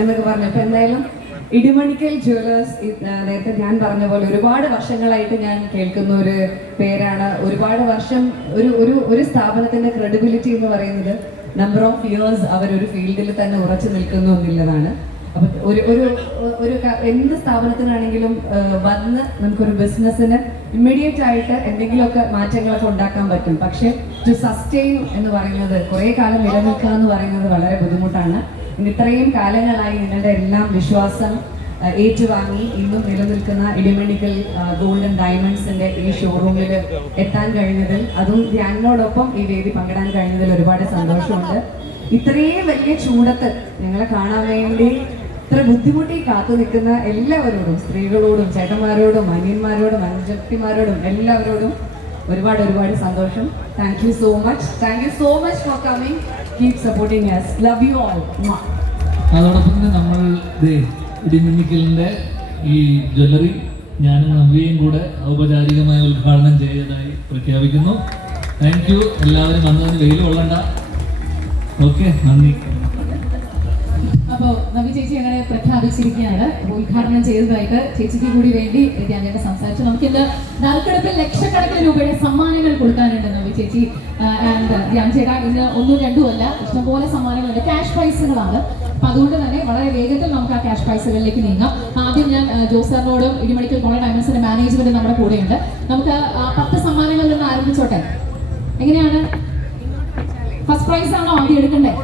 എന്നൊക്കെ പറഞ്ഞപ്പോൾ എന്തായാലും ഇടിമണിക്കൽ ജ്വല്ലേഴ്സ് നേരത്തെ ഞാൻ പറഞ്ഞ പോലെ ഒരുപാട് വർഷങ്ങളായിട്ട് ഞാൻ കേൾക്കുന്ന ഒരു പേരാണ്. ഒരുപാട് വർഷം ഒരു സ്ഥാപനത്തിന്റെ ക്രെഡിബിലിറ്റി എന്ന് പറയുന്നത് നമ്പർ ഓഫ് ഇയേഴ്സ് അവരൊരു ഫീൽഡിൽ തന്നെ ഉറച്ചു നിൽക്കുന്നു എന്നുള്ളതാണ്. അപ്പം ഒരു എന്ത് സ്ഥാപനത്തിനാണെങ്കിലും വന്ന് നമുക്കൊരു ബിസിനസ്സിന് ഇമ്മീഡിയറ്റ് ആയിട്ട് എന്തെങ്കിലുമൊക്കെ മാറ്റങ്ങളൊക്കെ ഉണ്ടാക്കാൻ പറ്റും. പക്ഷെ ടു സസ്റ്റെയിൻ എന്ന് പറയുന്നത്, കുറേ കാലം നിലനിൽക്കുക എന്ന് പറയുന്നത് വളരെ ബുദ്ധിമുട്ടാണ്. ഇത്രയും കാലങ്ങളായി നിങ്ങളുടെ എല്ലാം വിശ്വാസം ഏറ്റുവാങ്ങി ഇന്നും നിലനിൽക്കുന്ന ഇടിമണിക്കൽ ഗോൾഡ് ആൻഡ് ഡയമണ്ട്സിന്റെ ഈ ഷോറൂമിൽ എത്താൻ കഴിഞ്ഞതിൽ, അതും ധ്യാനോടൊപ്പം ഈ വേദി പങ്കിടാൻ കഴിഞ്ഞതിൽ ഒരുപാട് സന്തോഷമുണ്ട്. ഇത്രയും വലിയ ചൂടത്ത് ഞങ്ങളെ കാണാൻ വേണ്ടി ഇത്ര ബുദ്ധിമുട്ടി കാത്തു നിൽക്കുന്ന എല്ലാവരോടും, സ്ത്രീകളോടും ചേട്ടന്മാരോടും അനിയന്മാരോടും അനുജത്തിമാരോടും എല്ലാവരോടും ഒരുപാട് സന്തോഷം. Thank you so much for coming. Keep supporting us. Love you all. അതോടൊപ്പം തന്നെ നമ്മൾ ഇടിമിന്നിക്കലിൻ്റെ ഈ ജ്വല്ലറി ഞാനും നവ്യയും കൂടെ ഔപചാരികമായി ഉദ്ഘാടനം ചെയ്തതായി പ്രഖ്യാപിക്കുന്നു. Thank you. എല്ലാവരും വന്നതിന് വെയിൽ കൊള്ളണ്ട. ഓക്കെ, നന്ദി. അപ്പോൾ നവി ചേച്ചി അങ്ങനെ പ്രഖ്യാപിച്ചിരിക്കുകയാണ്. ഉദ്ഘാടനം ചെയ്തതായിട്ട് ചേച്ചിക്ക് കൂടി വേണ്ടി ധ്യാനേട്ട സംസാരിച്ചു. നമുക്കിന്ന് നറുക്കെടുപ്പിൽ ലക്ഷക്കണക്കിന് രൂപയുടെ സമ്മാനങ്ങൾ കൊടുക്കാനുണ്ട് നവി ചേച്ചി ആൻഡ് ധ്യാൻ ചേട്ടാ. ഇന്ന് ഒന്നും രണ്ടും അല്ല, ഇഷ്ടംപോലെ സമ്മാനങ്ങളുണ്ട്. ക്യാഷ് പ്രൈസുകളാണ്. അപ്പൊ അതുകൊണ്ട് തന്നെ വളരെ വേഗത്തിൽ നമുക്ക് ആ ക്യാഷ് പ്രൈസുകളിലേക്ക് നീങ്ങാം. ആദ്യം ഞാൻ ജോസാറിനോടും ഇടിമണിക്കൽ ഗോൾഡ് ഡയമണ്ട്സിന്റെ മാനേജ്മെന്റ് നമ്മുടെ കൂടെയുണ്ട്. നമുക്ക് 10 സമ്മാനങ്ങളിൽ നിന്ന് ആരംഭിച്ചോട്ടെ. എങ്ങനെയാണ്? ഫസ്റ്റ് പ്രൈസ് ആണോ ആദ്യം എടുക്കണ്ടേ?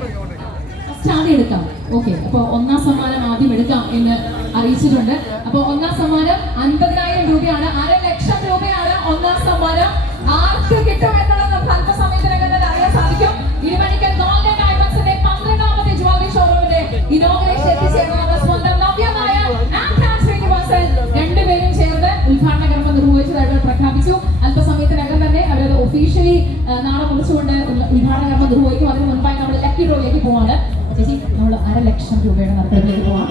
ഫസ്റ്റ് ആദ്യം എടുക്കാം. ഓക്കെ, അപ്പോൾ 1ാം സമ്മാനം ആദ്യം എടുക്കാം എന്ന് അറിയിച്ചിട്ടുണ്ട്. അപ്പോൾ 1ാം സമ്മാനം 50,000 രൂപയാണ്. 1,00,000 രൂപയാണ് 1ാം സമ്മാനം. ആർക്ക് കിട്ടും എന്നുള്ളത് നമുക്ക് അല്പസമയത്തിനകം തന്നെ അറിയാൻ സാധിക്കും. ഇടിമണിക്കൽ ഗോൾഡ് ആൻഡ് ഡയമണ്ട്സിന്റെ 12ാമത്തെ ജ്വല്ലറി ഷോറൂമിന്റെ ഇനോഗ്രേഷൻ എത്തിച്ചേർന്ന സ്വന്തം നവ്യമായ ശ്രീനിവാസൻ രണ്ടുപേരും ചേർന്ന് ഉദ്ഘാടന കർമ്മം നിർവഹിച്ചതായിട്ട് പ്രഖ്യാപിച്ചു. അല്പസമയത്തിനകം തന്നെ അവരത് ഒഫീഷ്യലി നാളെ കുറിച്ചുകൊണ്ട് ഉദ്ഘാടന കർമ്മം നിർവഹിക്കും. അതിന് മുൻപായി നമ്മൾ ലക്കി ഡ്രോയിലേക്ക് പോവാണ്. ചേച്ചി, നമ്മൾ 1,00,000 രൂപയുടെ നറുക്കെടുപ്പിലേക്ക് പോവാം.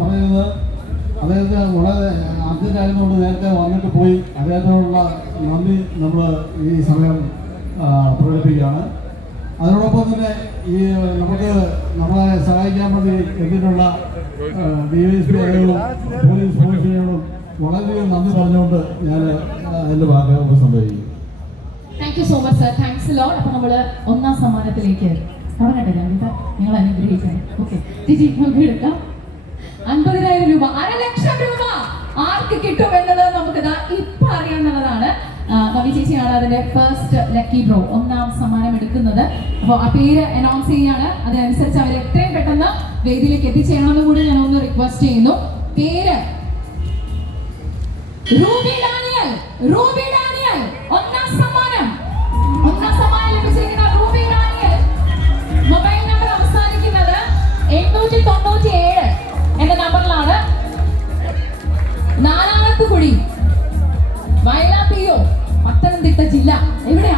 പറയുന്നത് അദ്ദേഹത്തിന് വളരെ അർജന്റായതുകൊണ്ട് നേരത്തെ വന്നിട്ട് പോയി. അദ്ദേഹത്തിനുള്ള നന്ദി നമ്മൾ ഈ സമയം പ്രകടിപ്പിക്കുകയാണ്. അതിനോടൊപ്പം തന്നെ ഈ നമുക്ക് നമ്മളെ സഹായിക്കാൻ വേണ്ടി എത്തിയിട്ടുള്ള DYSP അംഗങ്ങളും പോലീസ് ഫോഴ്സിനോടും വളരെയധികം നന്ദി പറഞ്ഞുകൊണ്ട് ഞാൻ അതിൻ്റെ ഭാഗം സംഭവിക്കും. Thank you so much sir. Thanks lot. അപ്പോൾ നമ്മൾ 1ാം സമ്മാനത്തിലേക്ക് തുടങ്ങട്ടെ. നിങ്ങൾ അനുഗ്രഹിക്കണം. ഓക്കെ ചേച്ചി, നമുക്ക് എടുക്കാം. 50,000 രൂപ, 1,00,000 രൂപ ആർക്ക് കിട്ടും എന്നത് നമുക്ക് ഇപ്പൊ അറിയാവുന്നതാണ്. നവി ചേച്ചിയാണ് അതിന്റെ ഫസ്റ്റ് ലക്കി ഡ്രോ 1ാം സമ്മാനം എടുക്കുന്നത്. അപ്പോൾ ആ പേര് അനൗൺസ് ചെയ്യാണ്. അതിനനുസരിച്ച് അവർ എത്രയും പെട്ടെന്ന് വേദിയിലേക്ക് എത്തിച്ചേരണമെന്ന് കൂടി ഞാൻ ഒന്ന് റിക്വസ്റ്റ് ചെയ്യുന്നു. പേര് റൂബി ഡാനിയൽ. 1ാം സമ്മാനം ലഭിച്ചിരിക്കുന്ന റൂബി ഡാനിയൽ. മൊബൈൽ നമ്പർ അവസാനിക്കുന്നത് 897 എന്ന നമ്പറിലാണ്. 4ാമത്തെ കുടി, വയലാപ്പിയോ, പത്തനംതിട്ട ജില്ല. എവിടെ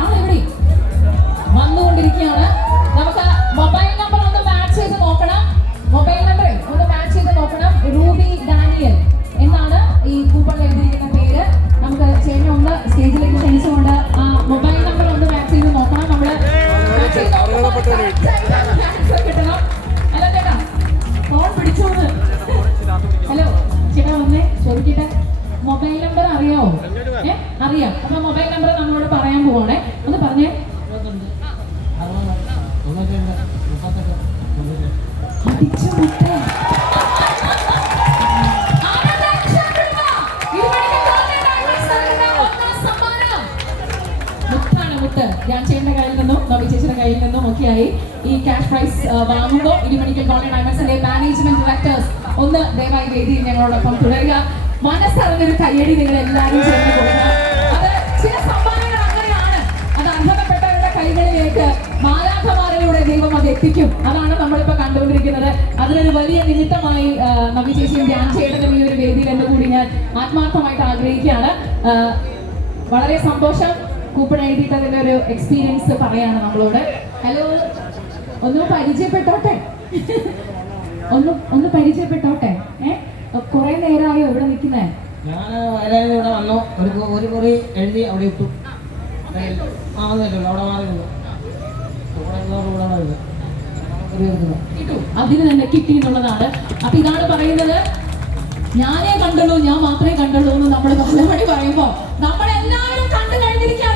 വന്നുകൊണ്ടിരിക്കുകയാണ്. നമുക്ക് മൊബൈൽ നമ്പർ ഒന്ന് മാച്ച് ചെയ്ത് നോക്കണം. റൂബി ഡാനിയൽ എന്നാണ് ഈ കൂപ്പണിൽ എഴുതിയിരിക്കുന്ന പേര്. നമുക്ക് ചേട്ടനെ ഒന്ന് സ്റ്റേജിലേക്ക് ക്ഷണിച്ചുകൊണ്ട് ആ മൊബൈൽ നമ്പർ ഒന്ന് മാച്ച് ചെയ്ത് നോക്കണം. നമ്മള് കിട്ടണം. ഹലോ ചേട്ടാ, ഫോൺ പിടിച്ചോണ്ട്. ഹലോ ചേട്ടാ, ഒന്ന് ചോദിക്കട്ടെ, മൊബൈൽ നമ്പർ അറിയാവോ? അറിയാം. അപ്പൊ മൊബൈൽ നമ്പർ നമ്മളോട് പറയാൻ പോവാണേ. ഒന്ന് പറഞ്ഞേ. ഞാൻ ചേട്ടന്റെ കയ്യിൽ നിന്നും നവി ചേച്ചിയുടെ കയ്യിൽ നിന്നും ഒക്കെയായി ഈ ക്യാഷ് പ്രൈസ് വാങ്ങുമ്പോൾ ഇടിമണിക്കൽ ഗോൾഡ് ഡയമണ്ട്സിന്റെ മാനേജ്മെന്റ് ഡയറക്ടേഴ്സ് ഒന്ന് ദയവായി വേദിയിൽ ഞങ്ങളോടൊപ്പം തുടരുക. മനസ്സറിഞ്ഞൊരു കയ്യടി നിങ്ങൾ എല്ലാവരും ചേർന്ന് കൊടുക്കണം. അത് ചില സമ്മാനങ്ങൾ അങ്ങനെയാണ്. അത് അർഹതപ്പെട്ടവരുടെ കൈകളിലേക്ക് മാലാഖമാരിലൂടെ ദൈവം അത് എത്തിക്കും. അതാണ് നമ്മളിപ്പോ കണ്ടുകൊണ്ടിരിക്കുന്നത്. അതിനൊരു വലിയ നിമിത്തമായി നവി ചേച്ചിയും ധ്യാൻ ചേട്ടനും ഈ ഒരു വേദിയിൽ എന്ന് കൂടി ഞാൻ ആത്മാർത്ഥമായിട്ട് ആഗ്രഹിക്കുകയാണ്. വളരെ സന്തോഷം. കൂപ്പൺ എഴുതിയിട്ട് അതിന്റെ ഒരു എക്സ്പീരിയൻസ് പറയാണ് നമ്മളോട്. ഹലോ, ഒന്ന് പരിചയപ്പെട്ടോട്ടെ. കുറെ നേരമായോ ഇവിടെ നിൽക്കുന്നേ? ഞാൻ വയലായിരുന്നു. ഇവിടെ വന്നു, ഒരു കുറി എഴുതി അവിടെ ഇട്ടു. അവിടെ മാറി നിന്നു. കിട്ടു അതിന് തന്നെ കിട്ടി എന്നുള്ളതാണ്. അപ്പൊ ഇതാണ് പറയുന്നത്, ഞാനേ കണ്ടുള്ളൂ, ഞാൻ മാത്രമേ കണ്ടുള്ളൂ എന്ന് നമ്മൾ 12 മണി പറയുമ്പോ നമ്മളെല്ലാവരും കണ്ടു കഴിഞ്ഞിരിക്കുക.